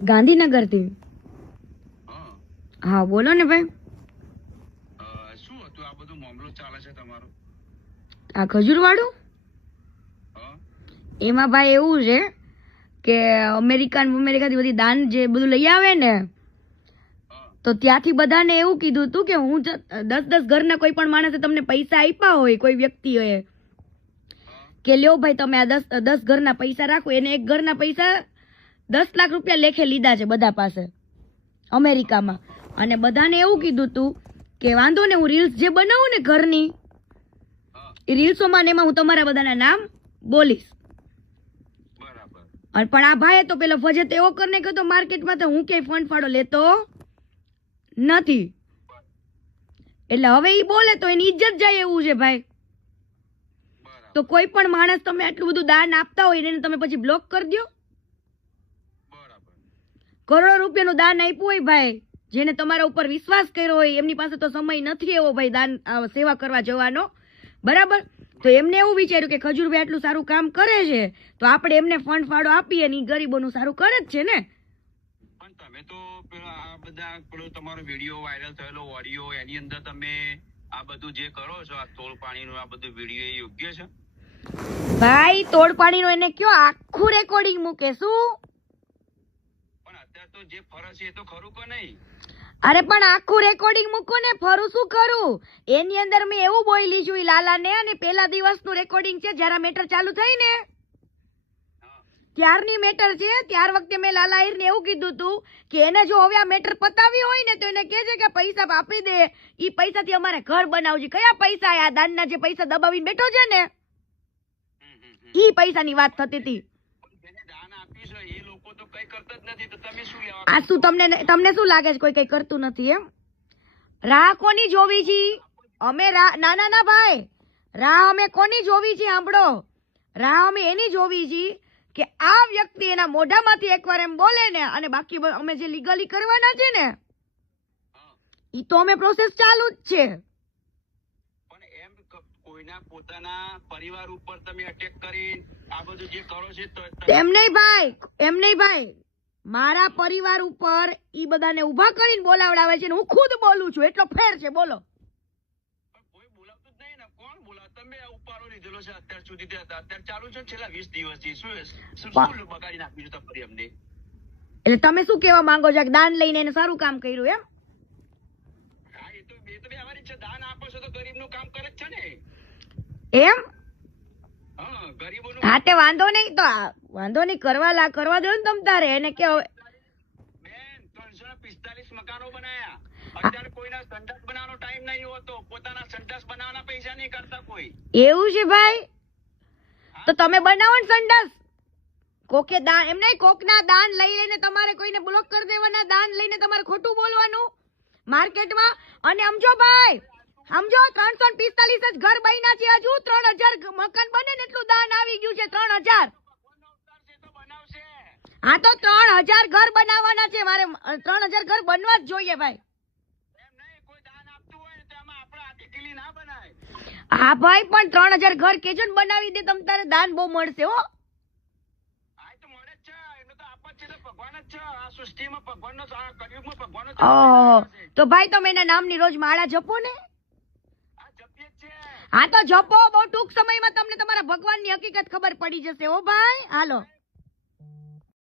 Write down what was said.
ગાંધીનગર થી. હા હા બોલો ને ભાઈ. શું હતું આ બધું મામલો ચાલે છે તમારો? આ ખજૂર વાળું હા એમાં ભાઈ એવું છે કે અમેરિકાથી બધી દાન જે બધું લઈ આવે ને, હા તો ત્યાંથી બધાને એવું કીધું હતું કે હું 10 ઘરના કોઈ પણ માણસે તમને પૈસા આપ્યા હોય, કોઈ વ્યક્તિએ કે લ્યો ભાઈ તમે આ 10 ઘરના પૈસા રાખો, એને એક ઘરના પૈસા 10 લાખ રૂપિયા લેખે લીધા છે બધા પાસે અમેરિકામાં. અને બધાને એવું કીધું હતું કે વાંધો ને હું રીલ્સ જે બનાવું ને ઘરની, એ રીલ્સોમાં ને એમાં હું તમારા બધાના નામ બોલીશ. બરાબર. અને પણ આ ભાઈએ તો પેલો ફજેત એવો કરીને કહ્યો માર્કેટમાં તો હું ક્યાંય ફંડ ફાળો લેતો નથી, એટલે હવે ઈ બોલે તો એની ઇજ્જત જાય એવું છે ભાઈ. તો કોઈ પણ માણસ તમે આટલું બધું દાન આપતા હોય એને તમે પછી બ્લોક કરી દો. બરાબર. કરોડો રૂપિયાનું દાન આપ્યું હોય ભાઈ, જેને તમારા ઉપર વિશ્વાસ કર્યો હોય, એમની પાસે તો સમય નથી એવો ભાઈ દાન સેવા કરવા જવાનો, બરાબર? તો એમને એવું વિચાર્યું કે ખજૂરભાઈ આટલું સારું કામ કરે છે તો આપણે એમને ફંડ ફાળો આપીએ ને, ગરીબોનું સારું કરે જ છે ને. પણ તમે તો પેલા આ બધા પેલો તમારો વિડીયો વાયરલ થયેલો ઓડિયો, એની અંદર તમે આ બધું જે કરો છો, આ તોડ પાણીનું આ બધું વિડીયો, એ યોગ્ય છે? ભાઈ તોડ પાણીનો એને કયો આખું રેકોર્ડિંગ મૂકે શું? પણ અત્યારે તો જે ફરજ છે એ તો ખરું કે નહીં? અરે પણ આખું રેકોર્ડિંગ મૂકો ને, ફરું શું કરું? એની અંદર મેં એવું બોલી છું લાલા ને, અને પેલા દિવસનું રેકોર્ડિંગ છે જ્યારે મેટર ચાલુ થઈ ને ત્યારની મેટર છે. ત્યાર વખતે મેં લાલા આહિરને એવું કીધું હતું કે એને જો હવે આ મેટર પતાવી હોય ને તો એને કહેજે કે પૈસા આપી દે, ઈ પૈસાથી અમારે ઘર બનાવજે. કયા પૈસા? આ દાનના જે પૈસા દબાવીને બેઠો છે ને, ઈ પૈસાની વાત થતી હતી. જેને દાન આપ્યું છે એ લોકો તો કઈ કરતા જ નથી, તો તમે શું લેવા? આ શું તમને શું લાગે છે કોઈ કઈ કરતું નથી એમ? રાહ કોની જોવી છે અમે? ના ના ના ભાઈ, રાહ અમે કોની જોવી છે સાંભળો. રાહ અમે એની જોવી છે કે આ વ્યક્તિ એના મોઢામાંથી એકવાર એમ બોલે ને, અને બાકી અમે જે લીગલી કરવાના છે ને ઈ તો અમે પ્રોસેસ ચાલુ જ છે. પણ એમ કોઈના પોતાના પરિવાર ઉપર તમે અટેક કરી આ બધું જે કરો છો એમ નહીં ભાઈ, મારા પરિવાર ઉપર ઈ બધાને ઉભા કરીને બોલાવડાવે છે ને હું ખુદ બોલું છું, એટલો ફેર છે. બોલો. કોઈ બોલાવતું જ નહીં ને, કોણ બોલાવ? તમે ઉપાડો લીધેલો છે અત્યાર સુધી, અત્યારે ચાલુ છે છેલ્લા 20 દિવસથી. શું બગાડી નાખ્યું છે તમારી અમને? એટલે તમે શું કહેવા માંગો છો કે દાન લઈને એને સારું કામ કર્યું એમ? હા, એ તો વ્યવહારિક છે. દાન આપો છો તો ગરીબનું કામ કરે જ છે ને. એમ? હા, ગરીબોનું. હા તે વાંધો નહીં, તો વાંધો નહીં, કરવા દો ને તમ તારે એને કે બેન 345 મકાનો બનાયા. અત્યારે કોઈના સંડાસ બનાવવાનો ટાઈમ નહીં હોતો, પોતાના સંડાસ બનાવવાના પૈસા નહીં કરતા કોઈ. એવું છે ભાઈ? તો તમે બનાવો ને સંડાસ. કોકે દાન એમ નહીં, કોકના દાન લઈ લઈને તમારે કોઈને બ્લોક કરી દેવાના, દાન લઈને તમારે ખોટું બોલવાનું માર્કેટમાં. અને સમજો ભાઈ, સમજો 345 જ ઘર બન્યા છે, હજુ 3000 મકાન બને ને એટલું દાન આવી ગયું છે. 3000. હા તો 3000 ઘર બનાવવાના છે મારે, 3000 ઘર બનવા જ જોઈએ ભાઈ. હા ભાઈ પણ 3000 ઘર કેજો ને બનાવી દે તમ તારે, દાન બહુ મળશે હો. તો ભાઈ તમે એના નામની રોજ માળા જપો ને. હા તો જપો, બહુ ટૂંક સમયમાં તમને તમારા ભગવાનની હકીકત ખબર પડી જશે હો ભાઈ. હાલો.